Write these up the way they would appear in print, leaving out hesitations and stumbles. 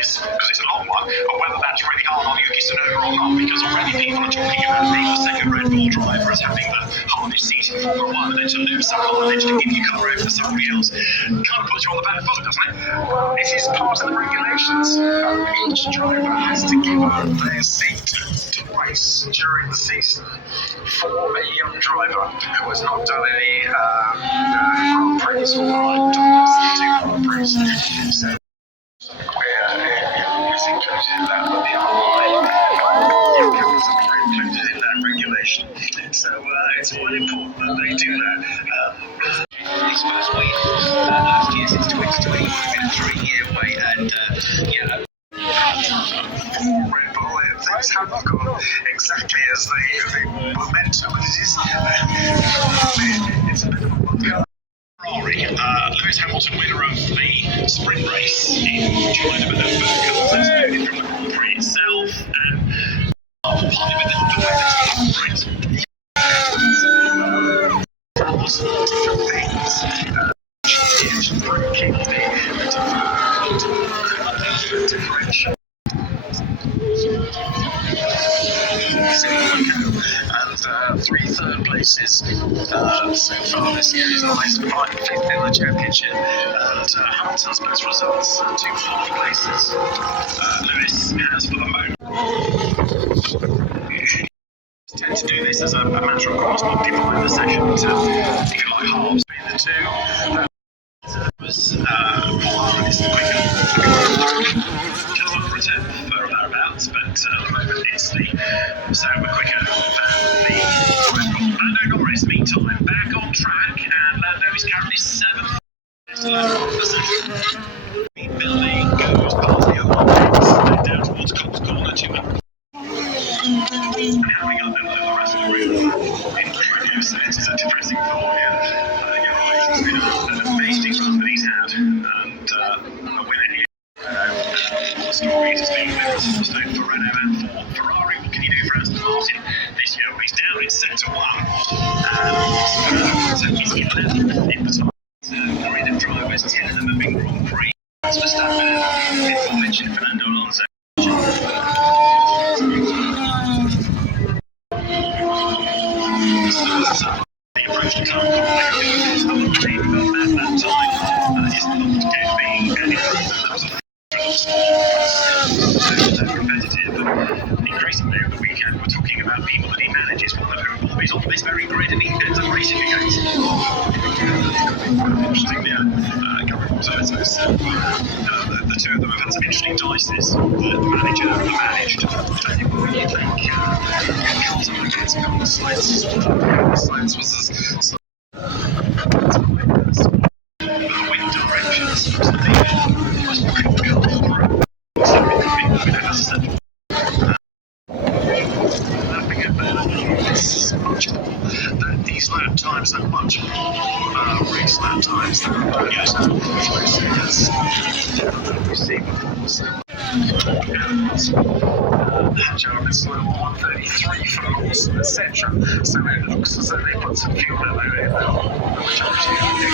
is, because it's a long one, but whether that's really hard on Yuki Tsunoda or not, because already people are talking about being the second Red Bull driver as having the hardest seat in Formula 1, and then to lose that mileage to give you cover over somebody else kind of puts you on the back foot, doesn't it? It is part of the regulations. Each driver has to give up their seat twice during the season for a young driver who has not done any Grand Prix or Grand Prix. So is included in that, but the other cameras are included in that regulation. So it's quite important that they do that. His first win last year since 2020 would have been a 3-year wait, and Red Bull, things haven't gone exactly as they were meant to. It's a bit of a wonder. Ferrari, Lewis Hamilton, winner of the sprint race in China, but comes excluded from the Grand Prix itself, and partly with the way that's the sprint. Different things. Braking, the differential. And 3 third places so far this year. He's always 5th in the championship, and Hamilton's best results 2 4th places. Lewis has for the moment tend to do this as a matter of course, not divide the session to, if you like, halves between the two. Was Paul is the quicker, just under a tenth or thereabouts, but at the moment it's the we're quicker than the Red Bull. Lando Norris, meantime, back on track, and Lando is currently 7th. Billy goes past the other down towards Cox Corner to coming up the rest of the room in so it is a depressing thought here. It's been an amazing run that he's had, and a winner here. All the stories has been Silverstone for Renault and for Ferrari. What can you do for Aston Martin this year? Well, he's down in sector 1, and so he's getting out in the time. Worried of drivers, 10 of them have been Grand Prix. That's Verstappen, didn't mention Fernando Alonso. The approach to time is not at that time is not going to be an improvement. That was competitive, and increasingly over the weekend we're talking about people that he manages, one of whom is on this very grid and he ends up racing against. Interesting, the two of them have had some interesting dices. The manager and the managed. Depending on what you think, Cotton against Golden Science was as the wind directions was these lap times are much more race lap times than we've seen before. So, Jarvis slow 133 for Lawson, etc. So it looks as though they put some fuel in there, the majority of the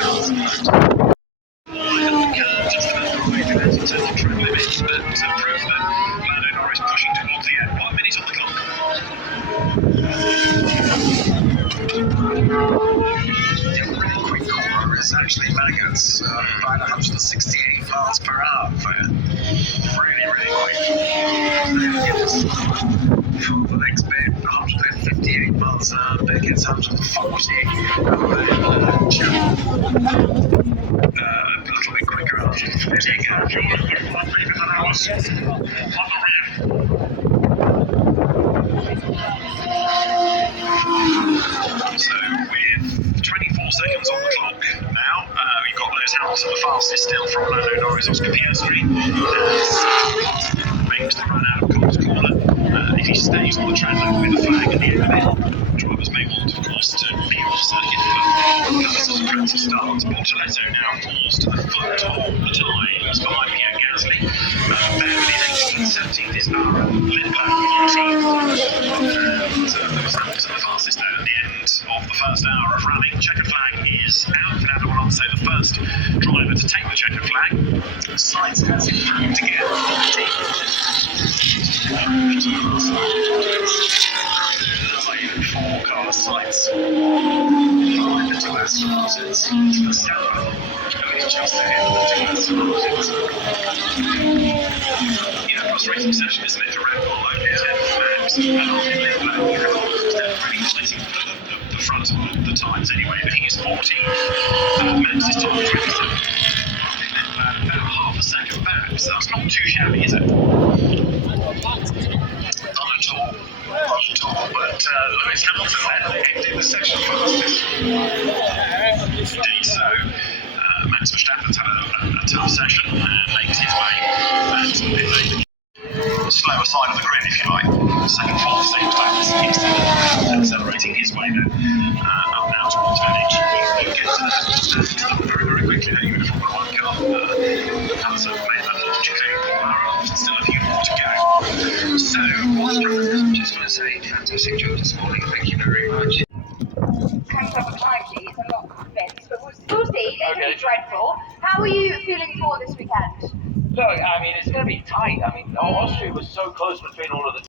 cars. Just about right in terms of track limits, but proof that Lando Norris pushing towards the end. 1 minute on the clock. The really quick corner is actually Maggots, about 168 miles per hour. Really, really quick. For the next bit, 158 miles an hour, Beckett's 140. A little bit quicker, 140 again. So with 24 seconds on the clock now, we've got Lewis Hamilton the fastest still from Lando Norris, Oscar Piastri makes the run out of Cox Corner. If he stays on the track with the flag at the end of it, drivers may want of course, to be off circuit for purposes of practice starts. Bortoletto now falls to the front of the times behind Pierre Gasly. Beverly 18th, 17th is Nara, Lindblom 14th. Verstappen was the fastest there at the end of the first hour of rallying. Checkered flag is out. Fernando Alonso, the first driver to take the checkered flag. Sainz has it back again. Four Carlos Sainz behind the two Aston Martins. Verstappen just ahead of the two Aston Martins. Frustrating session, isn't it, for Red Bull? Like it's Max and really fighting for the front of the times anyway, but he is 14th. Max is top 27th. About half a second back, so that's not too shabby, is it? Not at all. But Lewis Hamilton then ended the session fastest. Indeed so. Max Verstappen's had a tough session and makes his way back to the pit lane. Slower side of the grid, if you like. Second, fourth, same time as accelerating his way then up now towards finish. You get to the very, very quickly, don't you, in a Formula 1 car? Hamilton made that launch, including Paul Arrow, and still a few more to go. So, what's happened? Just want to say, fantastic job this morning. Thank you very much. Can you have a time, please? I'm not convinced, but we'll see. It's going to be dreadful. How are you feeling for this weekend? Look, I mean, it's going to be tight. I mean, Austria was so close between all of the...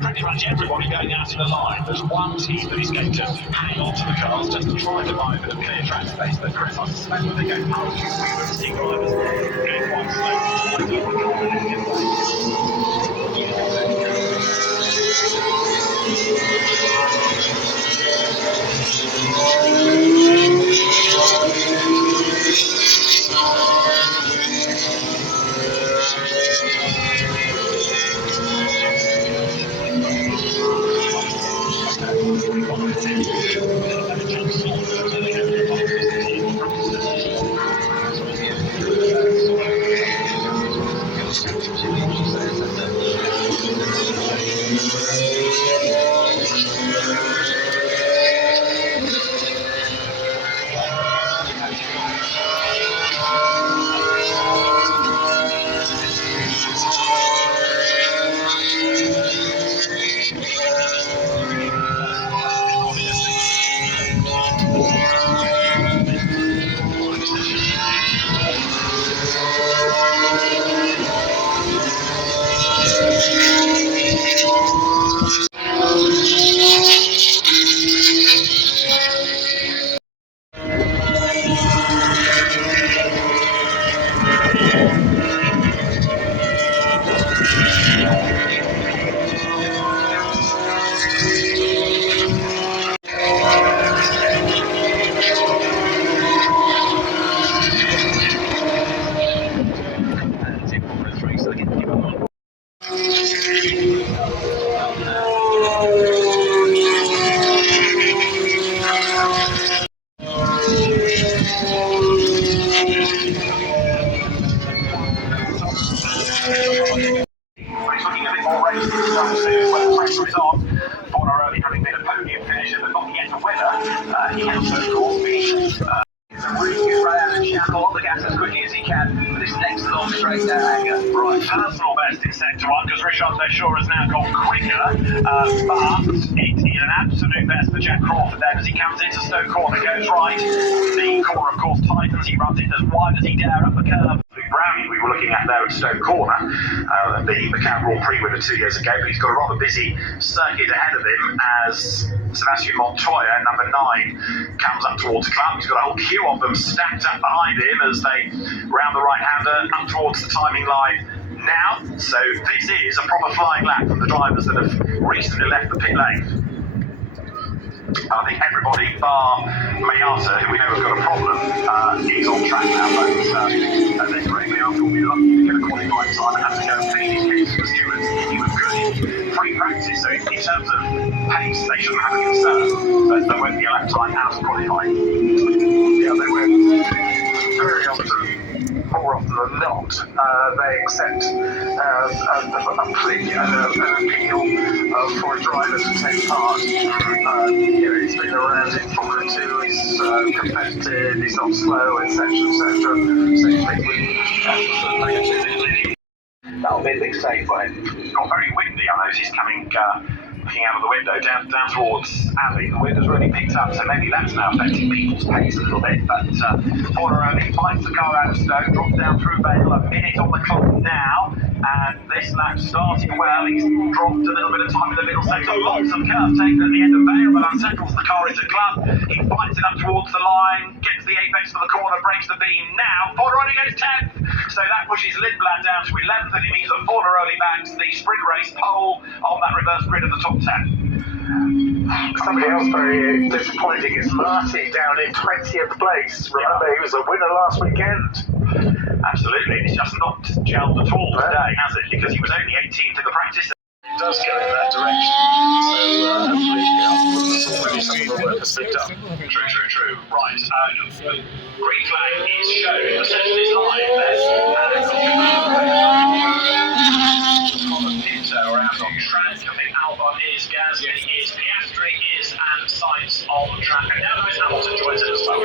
Pretty much everybody going out in the line. There's one team that is going to hang on to the cars just to try to buy a bit of clear track space. But Chris, I suspect when they go past you, we will see drivers going quite slowly. Having been a podium finisher but not yet a winner, he has of course been some really good run out of Chapel on the gas as quickly as he can for this next long straight down anger. Right, personal best in sector 1 because Richard Seychelles has now gone quicker, but it is an absolute best for Jack Crawford then as he comes into Stoke Corner, goes right. The corner of course tightens, he runs it as wide as he dare up the curve. Brownie we were looking at there at Stoke Corner, the Macau Grand Prix winner 2 years ago, but he's got a rather busy circuit ahead of him as Sebastian Montoya, number 9, comes up towards the club. He's got a whole queue of them stacked up behind him as they round the right-hander up towards the timing line now. So this is a proper flying lap from the drivers that have recently left the pit lane. I think everybody bar Mayata, who we know has got a problem, is on track now, but this great Mayata will be lucky to get a qualifying time and have to go and plead his case for the stewards. He was good in pre-practice, so in terms of pace, they shouldn't have a concern, but there won't be a lap time out of qualifying. Yeah, they were very often more often than than not, they accept a plea and an appeal for a driver to take part. He's been around in Formula 2, he's competitive, he's not slow, etc., etc. Same thing with negativity. That'll be a big save for him. Got very windy, I noticed, coming looking out of the window down towards Abbey. The wind has really picked up, so maybe that's now affecting people's pace a little bit. But Forneroni fights the car out of Stone, drops down through Vale, a minute on the clock now, and this lap started well. He's dropped a little bit of time in the middle sector, lots of curve taken at the end of Vale, but unsettles the car into club. He fights it up towards the line, gets the apex of the corner, breaks the beam now. Forneroni goes 10th, so that pushes Lindblad down to 11th, and it means that Forneroni backs the sprint race pole on that reverse grid of the top 10. Somebody else very disappointing is Marty down in 20th place. Remember, he was a winner last weekend. Absolutely, it's just not gelled at all today, has it? Because he was only 18th in the practice. It does go in that direction. So, hopefully, already some of the work has picked up. True. Right, green flag is shown. The session is live Pinto are out on track. I think Albon is, Gasly is, Piastri is, and Sainz on track. And now Lewis Hamilton joins in as well.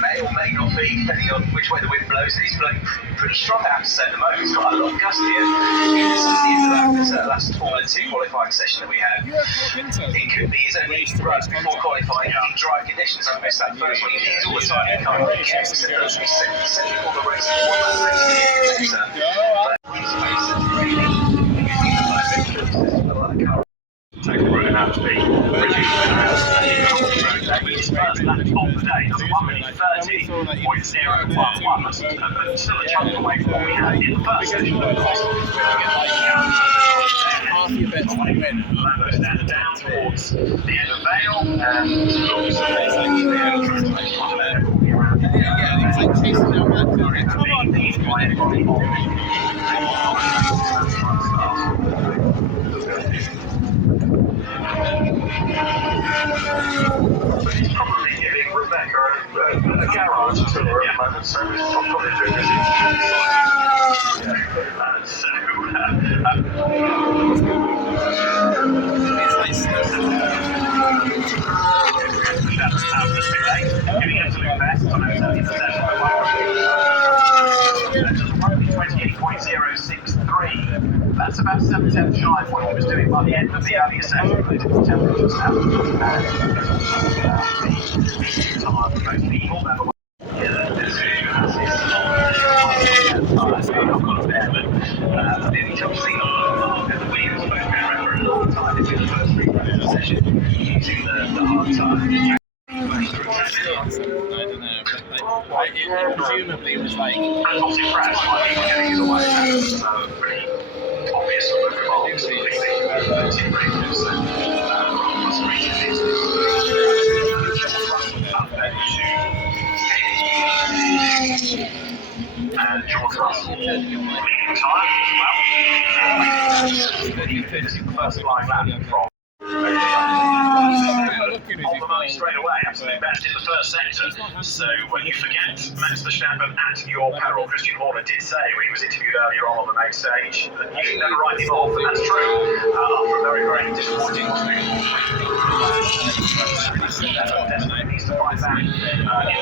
May or may not be, depending on which way the wind blows. He's blowing pretty strong, I have to say, at the moment. He's got a lot of gust here. That last Formula 2 qualifying session that we had. It could be his only run before qualifying in dry conditions. I missed that first one. He needs all the time he can. He checks it first. He's set before the race. Take the road out to be his first lap of the day, 1 minute 30.011. That's still a chunk away from what we had in the first session. Down towards the end of Vale and looks at he's probably giving Rebecca a garage tour at the moment, so he's probably doing this. Giving absolute best on 28.063. That's about 7/10 shy of what he was doing by the end of the earlier session. The temperatures now. Time for most people. Using the hard time. I don't know, but presumably it was like. I'm not impressed by people getting in the way. That's pretty obvious from everybody. So you think team ratings and George Russell leading time as well. He finished the first flying lap from on the money straight away, absolutely best in the first sector. So when you forget Max Verstappen at your peril, Christian Horner did say when he was interviewed earlier on the main stage that you should never write him off, and that's true. After a very, very disappointing definitely needs to fight back in the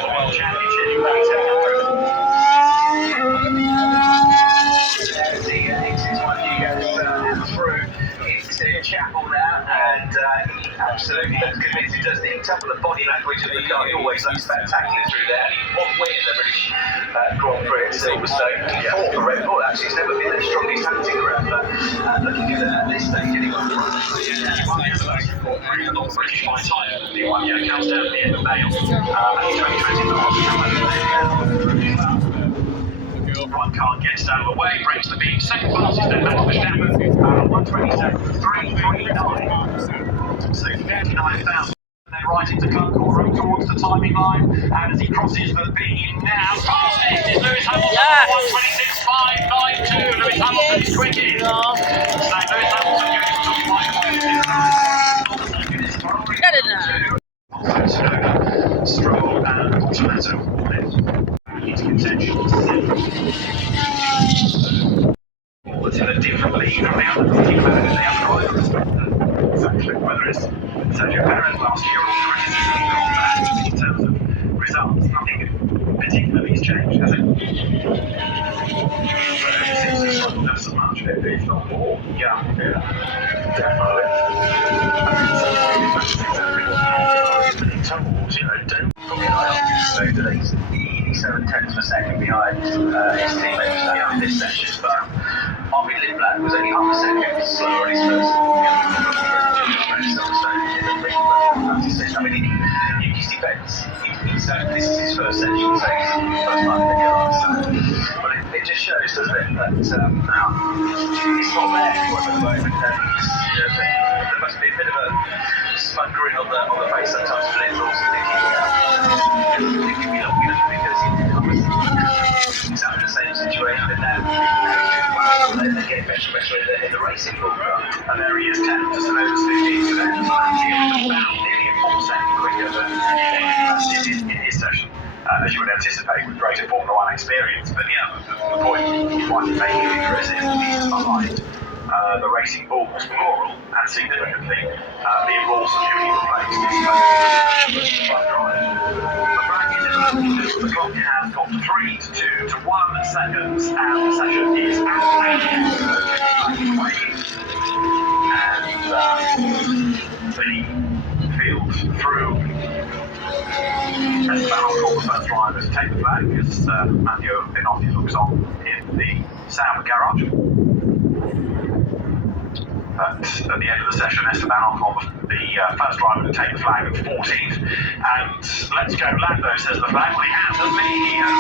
World Championship. Through into Chapel now, and he absolutely looks convinced he does the couple of body language of the car. He always looks spectacular through there. He won winning the British Grand Prix at Silverstone. Fourth for Red Bull, actually. He's never been their strongest hunting around, but looking at this stage, anyway. Not British by time. The one comes down at the end of May. And 2020. One car gets out of the way, breaks the beam, second fastest, then back to Verstappen, 127.339. So 59,000. And then right into Concord, towards the timing line, and as he crosses the beam now, fastest is Lewis Hamilton, 126.592. Lewis Hamilton is quickest. So Lewis Hamilton going to 25 points. Stroll and Automato into contention. It's in a different league from the other team manager, the other drivers. Exactly. Whether it's Sergio Perez last year or criticism of that in terms of results, nothing particularly has changed, has it? But it seems to struggle ever so much, if not more. Yeah, definitely. That's exactly what Hamilton has been told, don't look at so that he's 7/10 of a second behind his teammates now in this session, but Marvin Lindblad was only half a second slower in his first Silverstone in the league, but I mean, Yuki's defence, this is his first session, so he's first time in the car, so, but it just shows, doesn't it, that it's not there for him at the moment, and there must be a bit of a smuggering on the face sometimes, but it's also thinking, because he's having the same situation now. They're getting better and better in the racing book. And there he is, 10 to Sonoda's 15 to them. About nearly a full second quicker than in his session, as you would anticipate with greater Formula 1 experience. But yeah, the point you might be making here is he's behind the racing bulls, plural, and significantly the rules that he replaced his front drive. The clock has got 3 to 2 to 1 seconds, and the session is at and the field through. Esteban Ocon, the first driver, to take the flag as Matteo Binotti looks on in the Sauber garage. But at the end of the session, Esteban Ocon, the first driver to take the flag at 14th. And let's go, Lando, says the flag. Well, he has, hasn't he? He has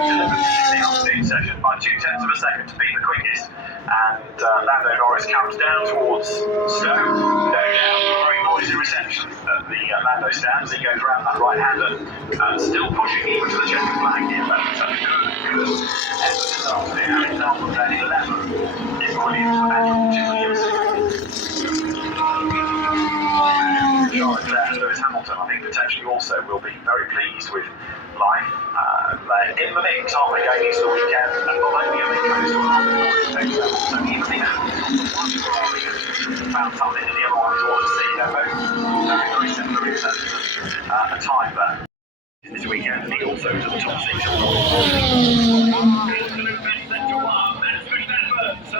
delivered the afternoon session by 0.2 of a second to be the quickest. And Lando Norris comes down towards Stowe. No doubt, very noisy reception at the Lando stand as he goes around that right-hander. Still pushing even to the checkered flag here, but good effort this afternoon. An example of that 11 is Williams, the veteran, 2 Williams. Charles and Lewis Hamilton, I think, potentially also will be very pleased with life. They're in the mix, aren't they, going into the weekend? And not only are they close to another race, so even the one Ferrari has found something in the other one is what to see. They're both very, very similar in terms of a time, but this weekend, and he also to the top 6 of the absolute best sector one. That's Verstappen. So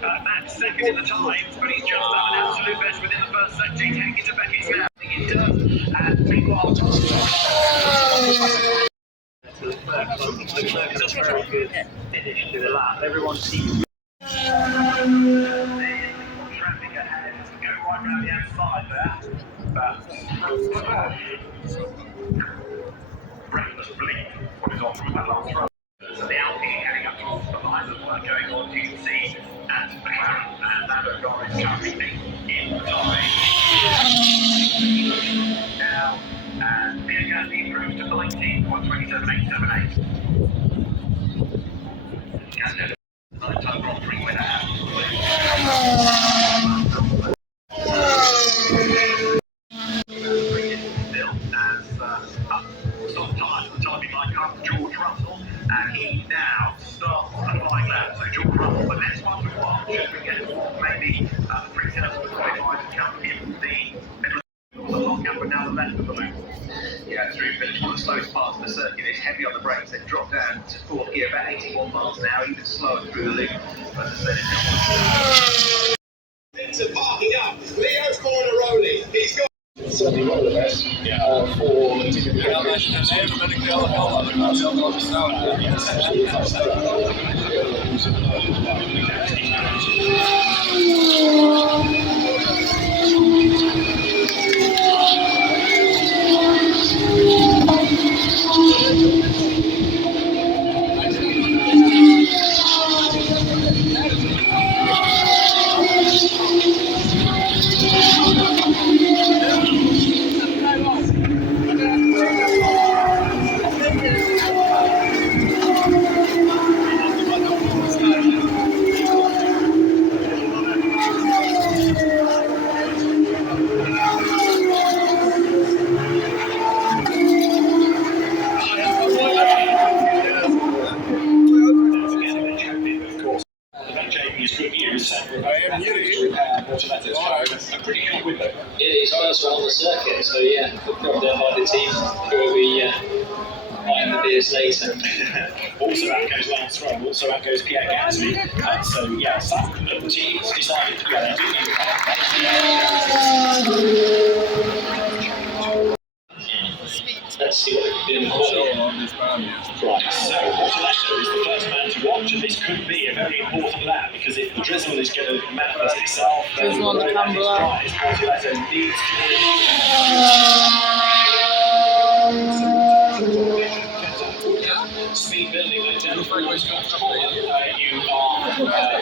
that's second in the times, but he's just done an absolute best within the first sector. He's heading into Beckett's now. It does, and meanwhile, it's a very good finish to the lap. Everyone seems traffic ahead to go right around the outside there, but reckless bleed what is on from that last row. So the Alpine heading up towards the line of work going on, you can see at McLaren and Lando Norris currently in the tie. Now, and Biagatti improves to 19.27878. Nine-time Grand Prix winner. Still as stop time for the timing line comes George Russell, and he now starts on a flying lap. So George Russell, the next one to watch, should we get maybe 3,025 to come in the middle of the long up and down the left of the loop. Yeah, through finish one of the slowest parts of the circuit. It's heavy on the brakes, then drop down to fourth gear, about 81 miles an hour, even slower through the loop. But as I said, Into parking up, Leo's Corneroli. He's got certainly one of the best for yeah, we've got there by the team before we buying the beers later. Also out goes Lance Rowe, also out goes Pierre Gasly. So yeah, some of the teams decided to go and Let's see what we can do in the corner. Right, so Bortoleto is the first man to watch, and this could be a very important lap because if the drizzle is going to manifest itself, then Drizzle on the camera. Bortoleto needs speed building, ladies and gentlemen. You are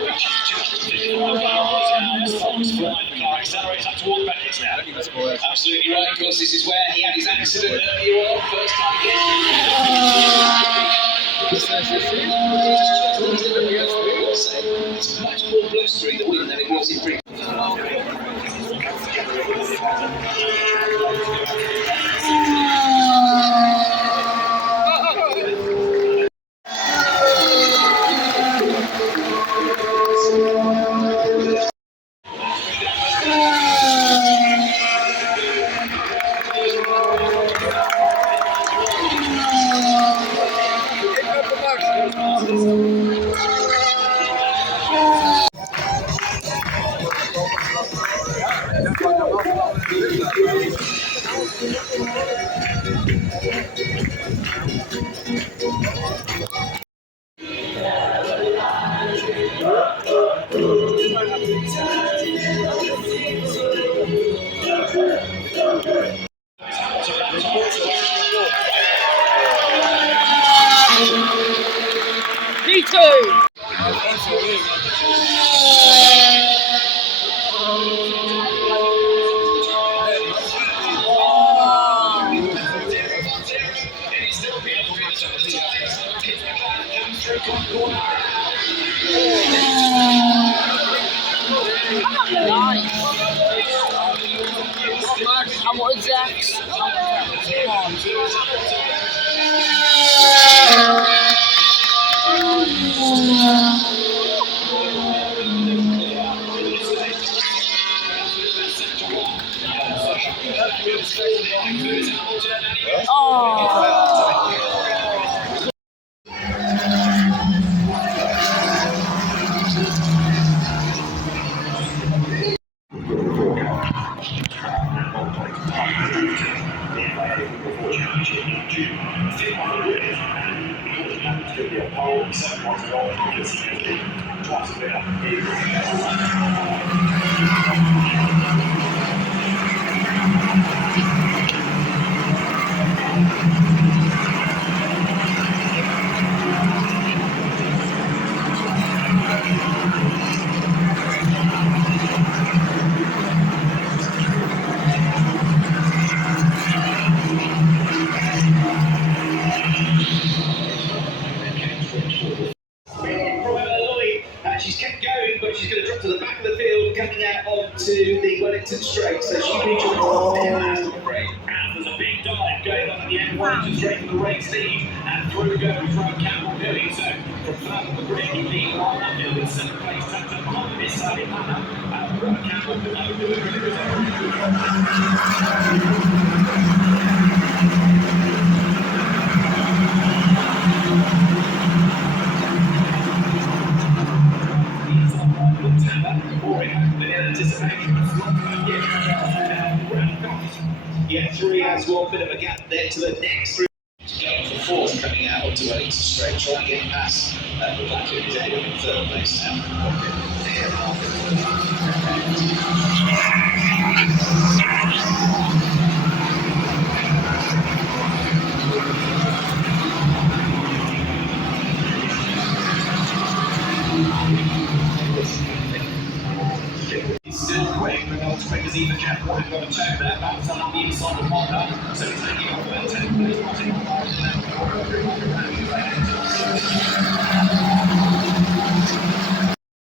reaching 255 kilometers an hour. Sparks flying, the car accelerates up toward the Beckets now. Absolutely right, of course, this is where he had his accident earlier on. First time it's much more blustery the win than it was in previous. P2! Nice. And what is X? Come on. Oh. She's kept going, but she's going to drop to the back of the field, coming out onto the Wellington straight. So she can enjoy the break. And there's a big dive going on at the end, Wellington straight for the race lead, and through goes Rowan Campbell doing so. From further the grid, he leads on that field in second place, tucked up behind this side in manner. And Rowan Campbell could over the grid. Yeah, three has one bit of a gap there to the next three. Going for fourth, coming out onto Wellington straight, trying to get past the Black is ahead in third place now. He's still quick, but not as quick as even Jeff Ward got a check there. Bounce on the inside of Honda, so he's taking off 10 place.